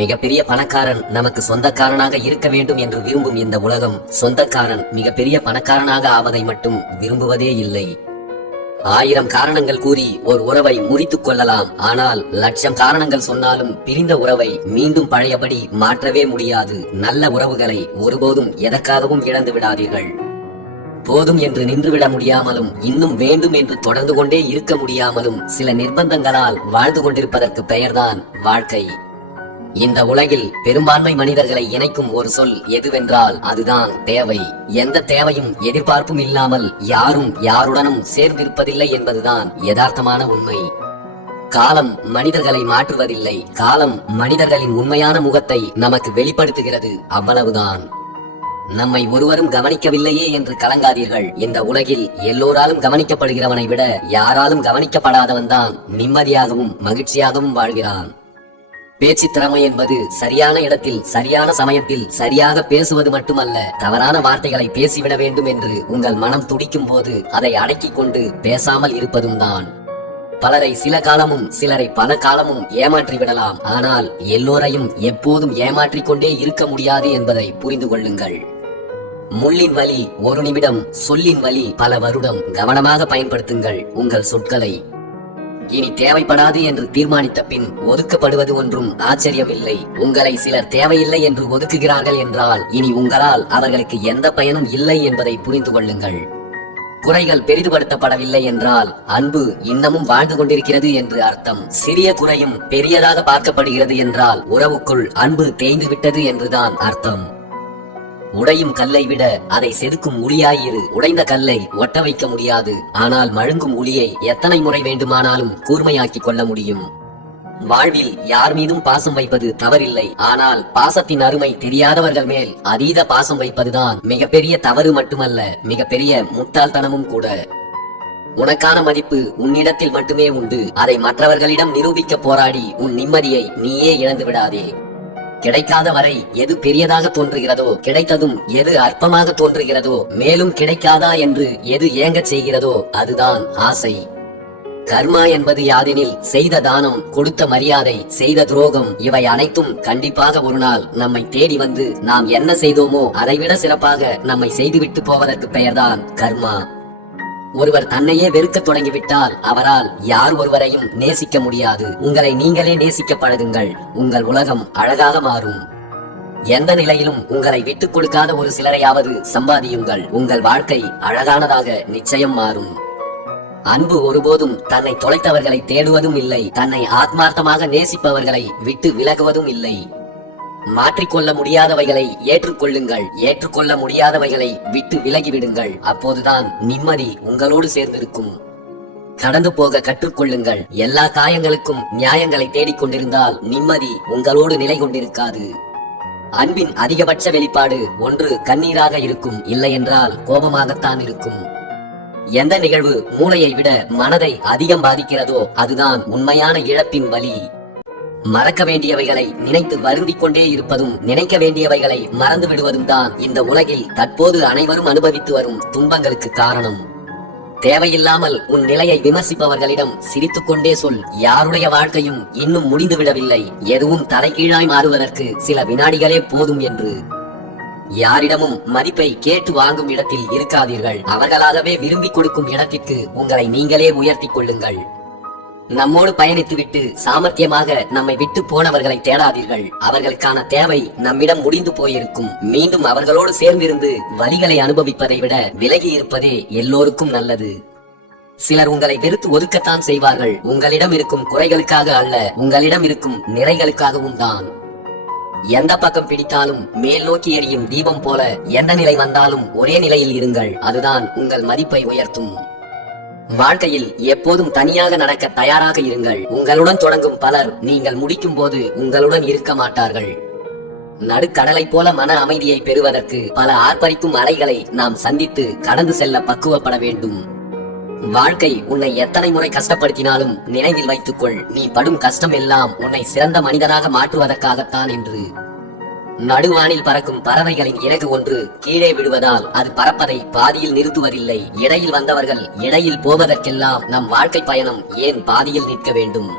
மிகப்பெரிய பணக்காரன் நமக்கு சொந்தக்காரனாக இருக்க வேண்டும் என்று விரும்பும் இந்த உலகம் சொந்தக்காரன் மிகப்பெரிய பணக்காரனாக ஆவதை மட்டும் விரும்புவதே இல்லை. 1000 காரணங்கள் கூறி ஒரு உறவை முறித்துக் கொள்ளலாம். ஆனால் 1,00,000 காரணங்கள் சொன்னாலும் பிரிந்த உறவை மீண்டும் பழையபடி மாற்றவே முடியாது. நல்ல உறவுகளை ஒருபோதும் எதற்காகவும் இழந்து விடாதீர்கள். போதும் என்று நின்றுவிட முடியாமலும் இன்னும் வேண்டும் என்று தொடர்ந்து கொண்டே இருக்க முடியாமலும் சில நிர்பந்தங்களால் வாழ்ந்து கொண்டிருப்பதற்கு பெயர்தான் வாழ்க்கை. இந்த உலகில் பெரும்பான்மை மனிதர்களை இணைக்கும் ஒரு சொல் எதுவென்றால் அதுதான் தேவை. எந்த தேவையும் எதிர்பார்ப்பும் இல்லாமல் யாரும் யாருடனும் சேர்ந்திருப்பதில்லை என்பதுதான் யதார்த்தமான உண்மை. காலம் மனிதர்களை மாற்றுவதில்லை, காலம் மனிதர்களின் உண்மையான முகத்தை நமக்கு வெளிப்படுத்துகிறது, அவ்வளவுதான். நம்மை ஒருவரும் கவனிக்கவில்லையே என்று கலங்காதீர்கள். இந்த உலகில் எல்லோராலும் கவனிக்கப்படுகிறவனை விட யாராலும் கவனிக்கப்படாதவன் தான் நிம்மதியாகவும் மகிழ்ச்சியாகவும் வாழ்கிறான். பேச்சு திறமை என்பது சரியான இடத்தில் சரியான சமயத்தில் சரியாக பேசுவது மட்டுமல்ல, தவறான வார்த்தைகளை பேசிவிட வேண்டும் என்று உங்கள் மனம் துடிக்கும் போது அதை அடக்கிக் கொண்டு பேசாமல் இருப்பதும் தான். பலரை சில காலமும் சிலரை பல காலமும் ஏமாற்றி விடலாம். ஆனால் எல்லோரையும் எப்போதும் ஏமாற்றிக் கொண்டே இருக்க முடியாது என்பதை புரிந்து கொள்ளுங்கள். முள்ளின் வலி ஒரு நிமிடம், சொல்லின் வலி பல வருடம். கவனமாக பயன்படுத்துங்கள் உங்கள் சொற்களை. இனி தேவைப்படாது என்று தீர்மானித்த பின் ஒதுக்கப்படுவது ஒன்றும் ஆச்சரியமில்லை. உங்களை சிலர் தேவையில்லை என்று ஒதுக்குகிறார்கள் என்றால் இனி உங்களால் அவர்களுக்கு எந்த பயனும் இல்லை என்பதை புரிந்து கொள்ளுங்கள். குறைகள் பெரிதுபடுத்தப்படவில்லை என்றால் அன்பு இன்னமும் வாழ்ந்து கொண்டிருக்கிறது என்று அர்த்தம். சிறிய குறையும் பெரியதாக பார்க்கப்படுகிறது என்றால் உறவுக்குள் அன்பு தேய்ந்து விட்டது என்றுதான் அர்த்தம். உடையும் கல்லை விட அதை செதுக்கும் உளியாயிரு. உடைந்த கல்லை ஒட்ட வைக்க முடியாது, ஆனால் மழுங்கும் உளியை எத்தனை முறை வேண்டுமானாலும் கூர்மையாக்கிக் கொள்ள முடியும். வாழ்வில் யார் மீதும் பாசம் வைப்பது தவறில்லை. ஆனால் பாசத்தின் அருமை தெரியாதவர்கள் மேல் அதீத பாசம் வைப்பதுதான் மிகப்பெரிய தவறு மட்டுமல்ல, மிகப்பெரிய முட்டாள்தனமும் கூட. உனக்கான மதிப்பு உன்னிடத்தில் மட்டுமே உண்டு. அதை மற்றவர்களிடம் நிரூபிக்க போராடி உன் நிம்மதியை நீயே இழந்து விடாதே. கிடைக்காத வரை எது பெரியதாக தோன்றுகிறதோ, கிடைத்ததும் எது அற்பமாக தோன்றுகிறதோ, மேலும் கிடைக்காதா என்று எது ஏங்கச் செய்கிறதோ அதுதான் ஆசை. கர்மா என்பது யாதெனில் செய்த தானம், கொடுத்த மரியாதை, செய்த துரோகம் இவை அனைத்தும் கண்டிப்பாக ஒரு நாள் நம்மை தேடி வந்து நாம் என்ன செய்தோமோ அதைவிட சிறப்பாக நம்மை செய்துவிட்டு போவதற்கு பெயர்தான் கர்மா. ஒருவர் தன்னையே வெறுக்க தொடங்கிவிட்டால் அவரால் யார் ஒருவரையும் நேசிக்க முடியாது. உங்களை நீங்களே நேசிக்க பழகுங்கள். உங்கள் உலகம் அழகாக மாறும். எந்த நிலையிலும் உங்களை விட்டுக் கொடுக்காத ஒரு சிலரையாவது சம்பாதியுங்கள். உங்கள் வாழ்க்கை அழகானதாக நிச்சயம் மாறும். அன்பு ஒருபோதும் தன்னை தொலைத்தவர்களை தேடுவதும் இல்லை, தன்னை ஆத்மார்த்தமாக நேசிப்பவர்களை விட்டு விலகுவதும் இல்லை. மாற்றிக்கொள்ள முடியாதவைகளை ஏற்றுக்கொள்ளுங்கள், ஏற்றுக்கொள்ள முடியாதவைகளை விட்டு விலகிவிடுங்கள். அப்போதுதான் நிம்மதி உங்களோடு சேர்ந்திருக்கும். கடந்து போக கற்றுக்கொள்ளுங்கள். எல்லா காயங்களுக்கும் நியாயங்களை தேடிக்கொண்டிருந்தால் நிம்மதி உங்களோடு நிலை கொண்டிருக்காது. அன்பின் அதிகபட்ச வெளிப்பாடு ஒன்று கண்ணீராக இருக்கும், இல்லை என்றால் கோபமாகத்தான் இருக்கும். எந்த நிகழ்வு மூளையை விட மனதை அதிகம் பாதிக்கிறதோ அதுதான் உண்மையான இழப்பின் வலி. மறக்க வேண்டியவைகளை நினைத்து வருந்திக் கொண்டே இருப்பதும் நினைக்க வேண்டியவைகளை மறந்து விடுவதும் தான் இந்த உலகில் தற்போது அனைவரும் அனுபவித்து வரும் துன்பங்களுக்கு காரணம். தேவையில்லாமல் உன் நிலையை விமர்சிப்பவர்களிடம் சிரித்துக் கொண்டே சொல், யாருடைய வாழ்க்கையும் இன்னும் முடிந்து விடவில்லை, எதுவும் தலைகீழாய் மாறுவதற்கு சில வினாடிகளே போதும் என்று. யாரிடமும் மதிப்பை கேட்டு வாங்கும் இடத்தில் இருக்காதீர்கள். அவர்களாகவே விரும்பி கொடுக்கும் இடத்திற்கு உங்களை நீங்களே உயர்த்திக் கொள்ளுங்கள். நம்மோடு பயணித்துவிட்டு சாமர்த்தியமாக நம்மை விட்டு போனவர்களை தேடாதீர்கள். அவர்களுக்கான தேவை நம்மிடம் முடிந்து போயிருக்கும். மீண்டும் அவர்களோடு சேர்ந்திருந்து வலிகளை அனுபவிப்பதை விட விலகி இருப்பதே எல்லோருக்கும் நல்லது. சிலர் உங்களை வெறுத்து ஒதுக்கத்தான் செய்வார்கள். உங்களிடம் இருக்கும் குறைகளுக்காக அல்ல, உங்களிடம் இருக்கும் நிறைகளுக்காகவும் தான். எந்த பக்கம் பிடித்தாலும் மேல் நோக்கி எரியும் தீபம் போல எந்த நிலை வந்தாலும் ஒரே நிலையில் இருங்கள். அதுதான் உங்கள் மதிப்பை உயர்த்தும். வாழ்க்கையில் எப்போதும் தனியாக நடக்க தயாராக இருங்கள். உங்களுடன் தொடங்கும் பலர் நீங்கள் முடிக்கும் போது உங்களுடன் இருக்க மாட்டார்கள். நடுக்கடலை போல மன அமைதியை பெறுவதற்கு பல ஆர்ப்பரிக்கும் அலைகளை நாம் சந்தித்து கடந்து செல்ல பக்குவப்பட வேண்டும். வாழ்க்கை உன்னை எத்தனை முறை கஷ்டப்படுத்தினாலும் நினைவில் வைத்துக்கொள், நீ படும் கஷ்டம் எல்லாம் உன்னை சிறந்த மனிதனாக மாற்றுவதற்காகத்தான் என்று. நடுவானில் பறக்கும் பறவைகளின் இறகு ஒன்று கீழே விடுவதால் அது பறப்பதை பாதியில் நிறுத்துவதில்லை. இடையில் வந்தவர்கள் இடையில் போவதற்கெல்லாம் நம் வாழ்க்கை பயணம் ஏன் பாதியில் நிற்க வேண்டும்?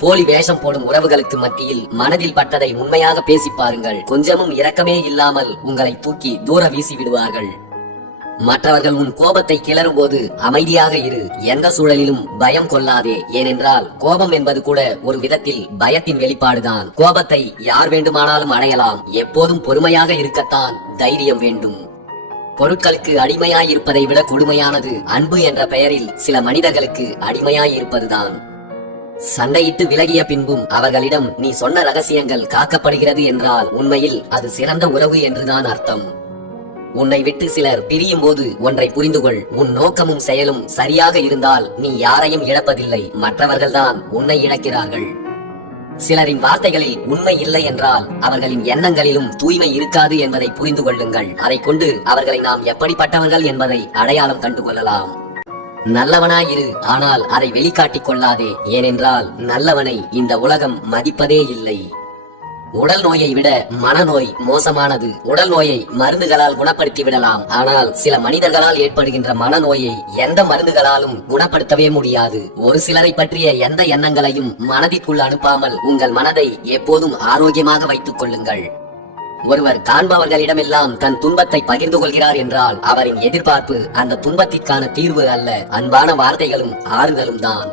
போலி வேஷம் போடும் உறவுகளுக்கு மத்தியில் மனதில் பட்டதை உண்மையாக பேசி பாருங்கள். கொஞ்சமும் இரக்கமே இல்லாமல் உங்களை தூக்கி தூர வீசி விடுவார்கள். மற்றவர்கள் உன் கோபத்தை கிளறும் போது அமைதியாக இரு. எந்த சூழலிலும் பயம் கொள்ளாதே. ஏனென்றால் கோபம் என்பது கூட ஒரு விதத்தில் பயத்தின் வெளிப்பாடுதான். கோபத்தை யார் வேண்டுமானாலும் அடையலாம். எப்போதும் பொறுமையாக இருக்கத்தான் தைரியம் வேண்டும். பொருட்களுக்கு அடிமையாயிருப்பதை விட கொடுமையானது அன்பு என்ற பெயரில் சில மனிதர்களுக்கு அடிமையாயிருப்பதுதான். சண்டையிட்டு விலகிய பின்பும் அவர்களிடம் நீ சொன்ன ரகசியங்கள் காக்கப்படுகிறது என்றால் உண்மையில் அது சிறந்த உறவு என்றுதான் அர்த்தம். உன்னை விட்டு சிலர் பிரியும் போது ஒன்றை புரிந்துகொள். உன் நோக்கமும் செயலும் சரியாக இருந்தால் நீ யாரையும் இழப்பதில்லை, மற்றவர்கள்தான் உன்னை இழக்கிறார்கள். சிலரின் வார்த்தைகளில் உண்மை இல்லை என்றால் அவர்களின் எண்ணங்களிலும் தூய்மை இருக்காது என்பதை புரிந்து கொள்ளுங்கள். அதை கொண்டு அவர்களை நாம் எப்படிப்பட்டவர்கள் என்பதை அடையாளம் கண்டுகொள்ளலாம். நல்லவனாயிரு, ஆனால் அதை வெளிக்காட்டிக் கொள்ளாதே. ஏனென்றால் நல்லவனை இந்த உலகம் மதிப்பதே இல்லை. உடல் நோயை விட மனநோய் மோசமானது. உடல் நோயை மருந்துகளால் குணப்படுத்தி விடலாம், ஆனால் சில மனிதர்களால் ஏற்படுகின்ற மனநோயை எந்த மருந்துகளாலும் குணப்படுத்தவே முடியாது. ஒரு சிலரை பற்றிய எந்த எண்ணங்களையும் மனதிற்குள் அனுப்பாமல் உங்கள் மனதை எப்போதும் ஆரோக்கியமாக வைத்துக் கொள்ளுங்கள். ஒருவர் காண்பவர்களிடமெல்லாம் தன் துன்பத்தை பகிர்ந்து கொள்கிறார் என்றால் அவரின் எதிர்பார்ப்பு அந்த துன்பத்திற்கான தீர்வு அல்ல, அன்பான வார்த்தைகளும் ஆறுதலும் தான்.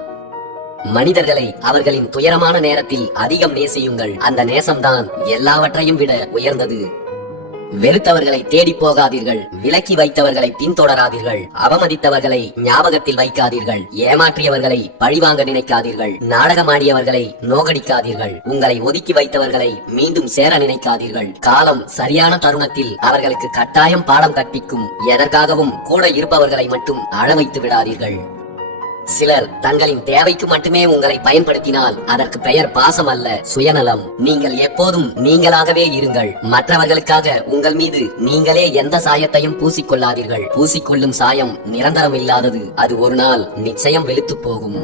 மனிதர்களை அவர்களின் துயரமான நேரத்தில் அதிகம் நேசியுங்கள். அந்த நேசம்தான் எல்லாவற்றையும் விட உயர்ந்தது. வெறுத்தவர்களை தேடி போகாதீர்கள். விலக்கி வைத்தவர்களை பின்தொடராதீர்கள். அவமதித்தவர்களை ஞாபகத்தில் வைக்காதீர்கள். ஏமாற்றியவர்களை பழிவாங்க நினைக்காதீர்கள். நாடகமாடியவர்களை நோகடிக்காதீர்கள். உங்களை ஒதுக்கி வைத்தவர்களை மீண்டும் சேர நினைக்காதீர்கள். காலம் சரியான தருணத்தில் அவர்களுக்கு கட்டாயம் பாடம் கற்பிக்கும். எதற்காகவும் கூட இருப்பவர்களை மட்டும் அழ வைத்து விடாதீர்கள். சிலர் தங்களின் தேவைக்கு மட்டுமே உங்களை பயன்படுத்தினால் அதற்கு பெயர் பாசம் அல்ல, சுயநலம். நீங்கள் எப்போதும் நீங்களாகவே இருங்கள். மற்றவர்களுக்காக உங்கள் மீது நீங்களே எந்த சாயத்தையும் பூசிக்கொள்ளாதீர்கள். பூசிக்கொள்ளும் சாயம் நிரந்தரம் இல்லாதது. அது ஒரு நாள் நிச்சயம் வெளுத்து போகும்.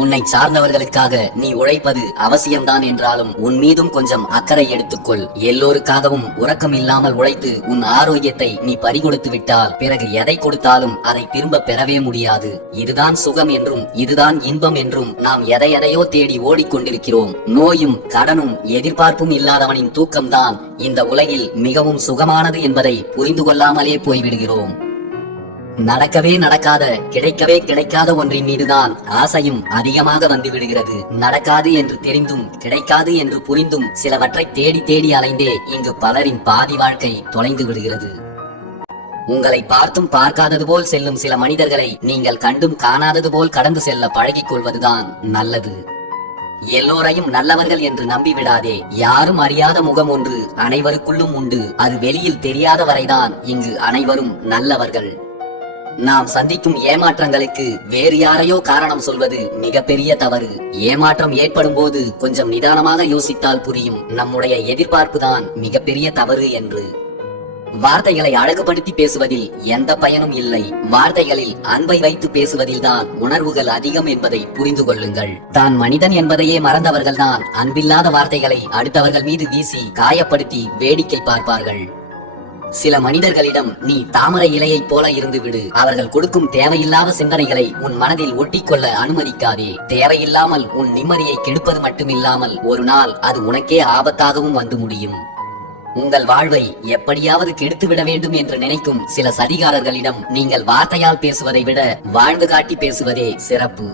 உன்னை சார்ந்தவர்களுக்காக நீ உழைப்பது அவசியம்தான் என்றாலும் உன் மீதும் கொஞ்சம் அக்கறை எடுத்துக்கொள். எல்லோருக்காகவும் உறக்கம் இல்லாமல் உழைத்து உன் ஆரோக்கியத்தை நீ பறிகொடுத்து விட்டால் பிறகு எதை கொடுத்தாலும் அதை திரும்ப பெறவே முடியாது. இதுதான் சுகம் என்றும் இதுதான் இன்பம் என்றும் நாம் எதையோ தேடி ஓடிக்கொண்டிருக்கிறோம். நோயும் கடனும் எதிர்பார்ப்பும் இல்லாதவனின் தூக்கம்தான் இந்த உலகில் மிகவும் சுகமானது என்பதை புரிந்து கொள்ளாமலே போய்விடுகிறோம். நடக்கவே நடக்காத, கிடைக்கவே கிடைக்காத ஒன்றின் மீதுதான் ஆசையும் அதிகமாக வந்து விடுகிறது. நடக்காது என்று தெரிந்தும் கிடைக்காது என்று புரிந்தும் சிலவற்றை தேடி தேடி அலைந்தே இங்கு பலரின் பாதி வாழ்க்கை தொலைந்து விடுகிறது. உங்களை பார்த்தும் பார்க்காதது போல் செல்லும் சில மனிதர்களை நீங்கள் கண்டும் காணாதது போல் கடந்து செல்ல பழகிக் கொள்வதுதான் நல்லது. எல்லோரையும் நல்லவர்கள் என்று நம்பிவிடாதே. யாரும் அறியாத முகம் ஒன்று அனைவருக்குள்ளும் உண்டு. அது வெளியில் தெரியாத வரைதான் இங்கு அனைவரும் நல்லவர்கள். நாம் சந்திக்கும் ஏமாற்றங்களுக்கு வேறு யாரையோ காரணம் சொல்வது மிகப்பெரிய தவறு. ஏமாற்றம் ஏற்படும் போது கொஞ்சம் நிதானமாக யோசித்தால் புரியும் நம்முடைய எதிர்பார்ப்பு தான் மிகப்பெரிய தவறு என்று. வார்த்தைகளை அழகுபடுத்தி பேசுவதில் எந்த பயனும் இல்லை. வார்த்தைகளில் அன்பை வைத்து பேசுவதில் தான் உணர்வுகள் அதிகம் என்பதை புரிந்து கொள்ளுங்கள். தான் மனிதன் என்பதையே மறந்தவர்கள் தான் அன்பில்லாத வார்த்தைகளை அடுத்தவர்கள் மீது வீசி காயப்படுத்தி வேடிக்கை பார்ப்பார்கள். சில மனிதர்களிடம் நீ தாமரை இலையைப் போல இருந்து விடு. அவர்கள் கொடுக்கும் தேவையில்லாத சிந்தனைகளை உன் மனதில் ஒட்டிக்கொள்ள அனுமதிக்காதே. தேவையில்லாமல் உன் நிம்மதியை கெடுப்பது மட்டுமில்லாமல் ஒரு நாள் அது உனக்கே ஆபத்தாகவும் வந்து முடியும். உங்கள் வாழ்வை எப்படியாவது கெடுத்துவிட வேண்டும் என்று நினைக்கும் சில சதிகாரர்களிடம் நீங்கள் வார்த்தையால் பேசுவதை விட வாழ்ந்து காட்டி பேசுவதே சிறப்பு.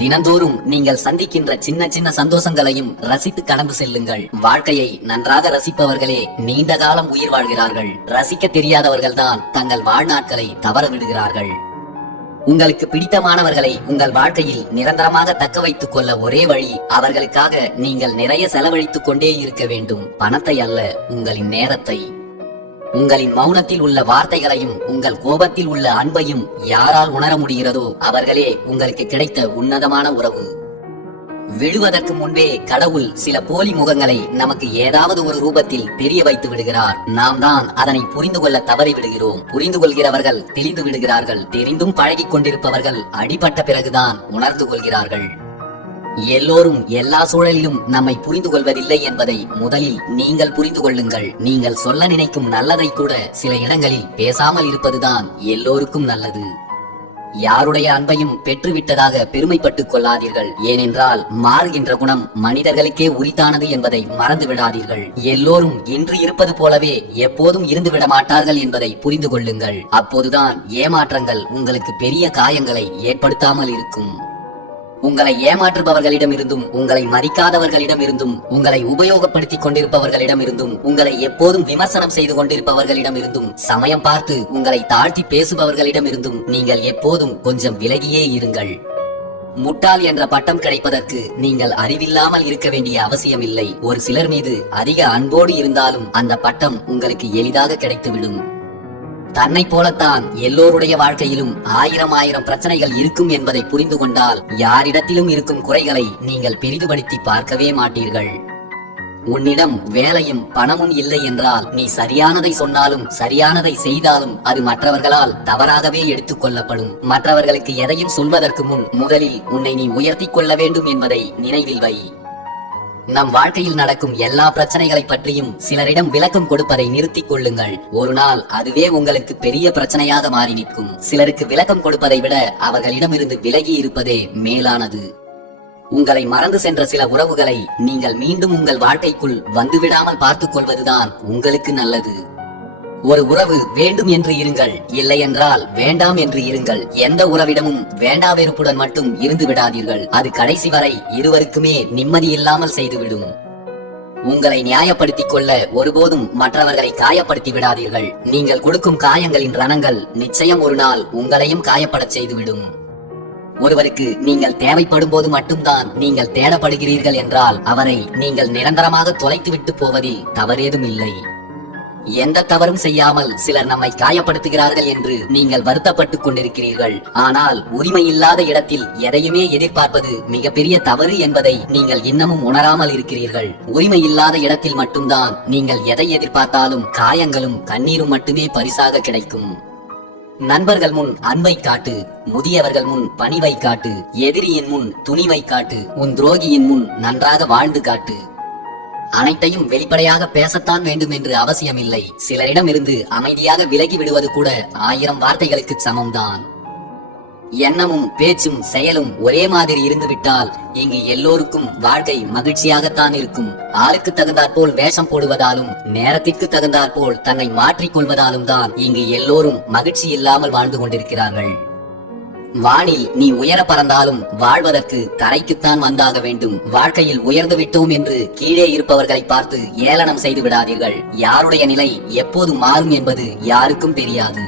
தினந்தோறும் நீங்கள் சந்திக்கின்ற சின்ன சின்ன சந்தோஷங்களையும் ரசித்து கடந்து செல்லுங்கள். வாழ்க்கையை நன்றாக ரசிப்பவர்களே நீண்ட காலம் உயிர் வாழ்கிறார்கள். ரசிக்க தெரியாதவர்கள் தான் தங்கள் வாழ்நாட்களை தவற விடுகிறார்கள். உங்களுக்கு பிடித்தமானவர்களை உங்கள் வாழ்க்கையில் நிரந்தரமாக தக்க வைத்துக் கொள்ள ஒரே வழி அவர்களுக்காக நீங்கள் நிறைய செலவழித்துக் கொண்டே இருக்க வேண்டும். பணத்தை அல்ல, உங்களின் நேரத்தை. உங்களின் மௌனத்தில் உள்ள வார்த்தைகளையும் உங்கள் கோபத்தில் உள்ள அன்பையும் யாரால் உணர முடிகிறதோ அவர்களே உங்களுக்கு கிடைத்த உன்னதமான உறவு. விழுவதற்கு முன்பே கடவுள் சில போலி முகங்களை நமக்கு ஏதாவது ஒரு ரூபத்தில் தெரிய வைத்து விடுகிறார். நாம் தான் அதனை புரிந்து கொள்ள தவறி விடுகிறோம். புரிந்து கொள்கிறவர்கள் தெளிந்து விடுகிறார்கள். தெரிந்தும் பழகிக் கொண்டிருப்பவர்கள் அடிபட்ட பிறகுதான் உணர்ந்து கொள்கிறார்கள். எல்லோரும் எல்லா சூழலிலும் நம்மை புரிந்து கொள்வதில்லை என்பதை முதலில் நீங்கள் புரிந்து கொள்ளுங்கள். நீங்கள் சொல்ல நினைக்கும் நல்லதை கூட சில இடங்களில் பேசாமல் இருப்பதுதான் எல்லோருக்கும் நல்லது. யாருடைய அன்பையும் பெற்றுவிட்டதாக பெருமைப்பட்டுக் கொள்ளாதீர்கள். ஏனென்றால் மாறுகின்ற குணம் மனிதர்களுக்கே உரித்தானது என்பதை மறந்து விடாதீர்கள். எல்லோரும் இன்று இருப்பது போலவே எப்போதும் இருந்து விட மாட்டார்கள் என்பதை புரிந்து கொள்ளுங்கள். அப்போதுதான் ஏமாற்றங்கள் உங்களுக்கு பெரிய காயங்களை ஏற்படுத்தாமல் இருக்கும். உங்களை ஏமாற்றுபவர்களிடமிருந்தும், உங்களை மதிக்காதவர்களிடமிருந்தும், உங்களை உபயோகப்படுத்திக் கொண்டிருப்பவர்களிடமிருந்தும், உங்களை எப்போதும் விமர்சனம் செய்து கொண்டிருப்பவர்களிடமிருந்தும், சமயம் பார்த்து உங்களை தாழ்த்தி பேசுபவர்களிடமிருந்தும் நீங்கள் எப்போதும் கொஞ்சம் விலகியே இருங்கள். முட்டாள் என்ற பட்டம் கிடைப்பதற்கு நீங்கள் அறிவில்லாமல் இருக்க வேண்டிய அவசியமில்லை. ஒரு சிலர் மீது அதிக அன்போடு இருந்தாலும் அந்த பட்டம் உங்களுக்கு எளிதாக கிடைத்துவிடும். தன்னை போலத்தான் எல்லோருடைய வாழ்க்கையிலும் ஆயிரம் பிரச்சனைகள் இருக்கும் என்பதை புரிந்து கொண்டால் யாரிடத்திலும் இருக்கும் குறைகளை நீங்கள் பெரிதுபடுத்தி பார்க்கவே மாட்டீர்கள். உன்னிடம் வேலையும் பணமும் இல்லை என்றால் நீ சரியானதை சொன்னாலும் சரியானதை செய்தாலும் அது மற்றவர்களால் தவறாகவே எடுத்துக் கொள்ளப்படும். மற்றவர்களுக்கு எதையும் சொல்வதற்கு முன் முதலில் உன்னை நீ உயர்த்திக் கொள்ள வேண்டும் என்பதை நினைவில் வை. நம் வாழ்க்கையில் நடக்கும் எல்லா பிரச்சனைகளை பற்றியும் சிலரிடம் விளக்கம் கொடுப்பதை நிறுத்திக் கொள்ளுங்கள். ஒரு நாள் அதுவே உங்களுக்கு பெரிய பிரச்சனையாக மாறி நிற்கும். சிலருக்கு விளக்கம் கொடுப்பதை விட அவர்களிடமிருந்து விலகி இருப்பதே மேலானது. உங்களை மறந்து சென்ற சில உறவுகளை நீங்கள் மீண்டும் உங்கள் வாழ்க்கைக்குள் வந்துவிடாமல் பார்த்துக் கொள்வதுதான் உங்களுக்கு நல்லது. ஒரு உறவு வேண்டும் என்று இருங்கள், இல்லை என்றால் வேண்டாம் என்று இருங்கள். எந்த உறவிடமும் வேண்டா வெறுப்புடன் மட்டும் இருந்து விடாதீர்கள். அது கடைசி வரை இருவருக்குமே நிம்மதி இல்லாமல் செய்துவிடும். உங்களை நியாயப்படுத்திக் கொள்ள ஒருபோதும் மற்றவர்களை காயப்படுத்தி விடாதீர்கள். நீங்கள் கொடுக்கும் காயங்களின் ரணங்கள் நிச்சயம் ஒரு நாள் உங்களையும் காயப்படச் செய்துவிடும். ஒருவருக்கு நீங்கள் தேவைப்படும் போது மட்டும்தான் நீங்கள் தேடப்படுகிறீர்கள் என்றால் அவரை நீங்கள் நிரந்தரமாக தொலைத்துவிட்டு போவதில் தவறேதும் இல்லை. எந்த தவறும் செய்யாமல் சிலர் நம்மை காயப்படுத்துகிறார்கள் என்று நீங்கள் வருத்தப்பட்டுக் கொண்டிருக்கிறீர்கள். ஆனால் உரிமை இல்லாத இடத்தில் எதையுமே எதிர்பார்ப்பது மிகப்பெரிய தவறு என்பதை நீங்கள் இன்னமும் உணராமல் இருக்கிறீர்கள். உரிமை இல்லாத இடத்தில் மட்டும்தான் நீங்கள் எதை எதிர்பார்த்தாலும் காயங்களும் கண்ணீரும் மட்டுமே பரிசாக கிடைக்கும். நண்பர்கள் முன் அன்பை காட்டு, முதியவர்கள் முன் பணிவை காட்டு, எதிரியின் முன் துணிவை காட்டு, உன் துரோகியின் முன் நன்றாக வாழ்ந்து காட்டு. அனைத்தையும் வெளிப்படையாக பேசத்தான் வேண்டும் என்று அவசியமில்லை. சிலரிடம் இருந்து அமைதியாக விலகி விடுவது கூட 1000 வார்த்தைகளுக்கு சமம்தான். எண்ணமும் பேச்சும் செயலும் ஒரே மாதிரி இருந்துவிட்டால் இங்கு எல்லோருக்கும் வாழ்க்கை மகிழ்ச்சியாகத்தான் இருக்கும். ஆளுக்கு தகுந்தாற்போல் வேஷம் போடுவதாலும் நேரத்திற்கு தகுந்தாற்போல் தன்னை மாற்றிக் கொள்வதாலும் தான் இங்கு எல்லோரும் மகிழ்ச்சி இல்லாமல் வாழ்ந்து கொண்டிருக்கிறார்கள். வானில் நீ உயர பறந்தாலும் வாழ்வதற்கு தரைக்குத்தான் வந்தாக வேண்டும். வாழ்க்கையில் உயர்ந்து விட்டோம் என்று கீழே இருப்பவர்களை பார்த்து ஏளனம் செய்து விடாதீர்கள். யாருடைய நிலை எப்போது மாறும் என்பது யாருக்கும் தெரியாது.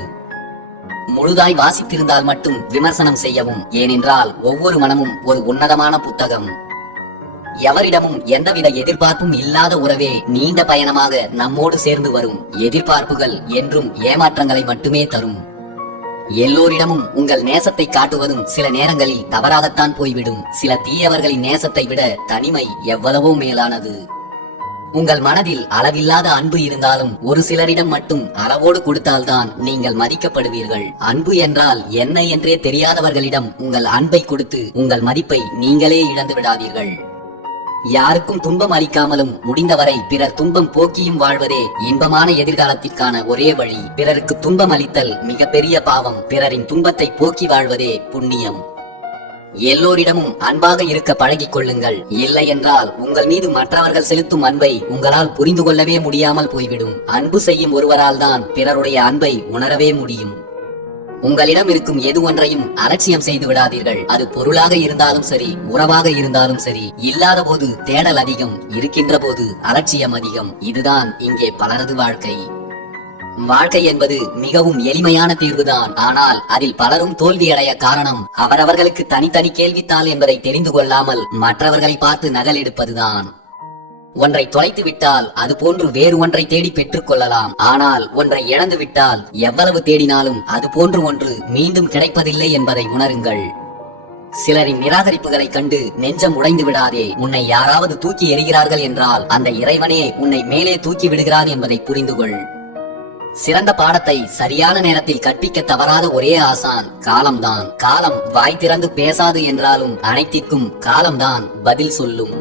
முழுதாய் வாசித்திருந்தால் மட்டும் விமர்சனம் செய்யவும். ஏனென்றால் ஒவ்வொரு மனமும் ஒரு உன்னதமான புத்தகம். எவரிடமும் எந்தவித எதிர்பார்ப்பும் இல்லாத உறவே நீண்ட பயணமாக நம்மோடு சேர்ந்து வரும். எதிர்பார்ப்புகள் என்றும் ஏமாற்றங்களை மட்டுமே தரும். எல்லோரிடமும் உங்கள் நேசத்தை காட்டுவதும் சில நேரங்களில் தவறாகத்தான் போய்விடும். சில தீயவர்களின் நேசத்தை விட தனிமை எவ்வளவோ மேலானது. உங்கள் மனதில் அளவில்லாத அன்பு இருந்தாலும் ஒரு சிலரிடம் மட்டும் அளவோடு கொடுத்தால்தான் நீங்கள் மதிக்கப்படுவீர்கள். அன்பு என்றால் என்ன என்றே தெரியாதவர்களிடம் உங்கள் அன்பை கொடுத்து உங்கள் மதிப்பை நீங்களே இழந்து விடாதீர்கள். யாருக்கும் துன்பம் அளிக்காமலும் முடிந்தவரை பிறர் துன்பம் போக்கியும் வாழ்வதே இன்பமான எதிர்காலத்திற்கான ஒரே வழி. பிறருக்கு துன்பம் அளித்தல் மிகப்பெரிய பாவம். பிறரின் துன்பத்தை போக்கி வாழ்வதே புண்ணியம். எல்லோரிடமும் அன்பாக இருக்க பழகிக் கொள்ளுங்கள். இல்லை என்றால் உங்கள் மீது மற்றவர்கள் செலுத்தும் அன்பை உங்களால் புரிந்து கொள்ளவே முடியாமல் போய்விடும். அன்பு செய்யும் ஒருவரால் தான் பிறருடைய அன்பை உணரவே முடியும். உங்களிடம் இருக்கும் எது ஒன்றையும் அலட்சியம் செய்து விடாதீர்கள். அது பொருளாக இருந்தாலும் சரி, உறவாக இருந்தாலும் சரி. இல்லாத போது தேடல் அதிகம், இருக்கின்ற போது அலட்சியம் அதிகம். இதுதான் இங்கே பலரது வாழ்க்கை. வாழ்க்கை என்பது மிகவும் எளிமையான தீர்வுதான். ஆனால் அதில் பலரும் தோல்வியடைய காரணம் அவரவர்களுக்கு தனித்தனி கேள்வித்தாள் என்பதை தெரிந்து கொள்ளாமல் மற்றவர்களை பார்த்து நகல் எடுப்பதுதான். ஒன்றை தொலைத்து விட்டால் அது போன்று வேறு ஒன்றை தேடி பெற்றுக் கொள்ளலாம். ஆனால் ஒன்றை இழந்து விட்டால் எவ்வளவு தேடினாலும் அது போன்று ஒன்று மீண்டும் கிடைப்பதில்லை என்பதை உணருங்கள். சிலரின் நிராகரிப்புகளை கண்டு நெஞ்சம் உடைந்து விடாதே. உன்னை யாராவது தூக்கி எறிகிறார்கள் என்றால் அந்த இறைவனே உன்னை மேலே தூக்கி விடுகிறான் என்பதை புரிந்து கொள். சிறந்த பாடத்தை சரியான நேரத்தில் கற்பிக்க தவறாத ஒரே ஆசான் காலம்தான். காலம் வாய் திறந்து பேசாது என்றாலும் அனைத்திற்கும் காலம்தான் பதில் சொல்லும்.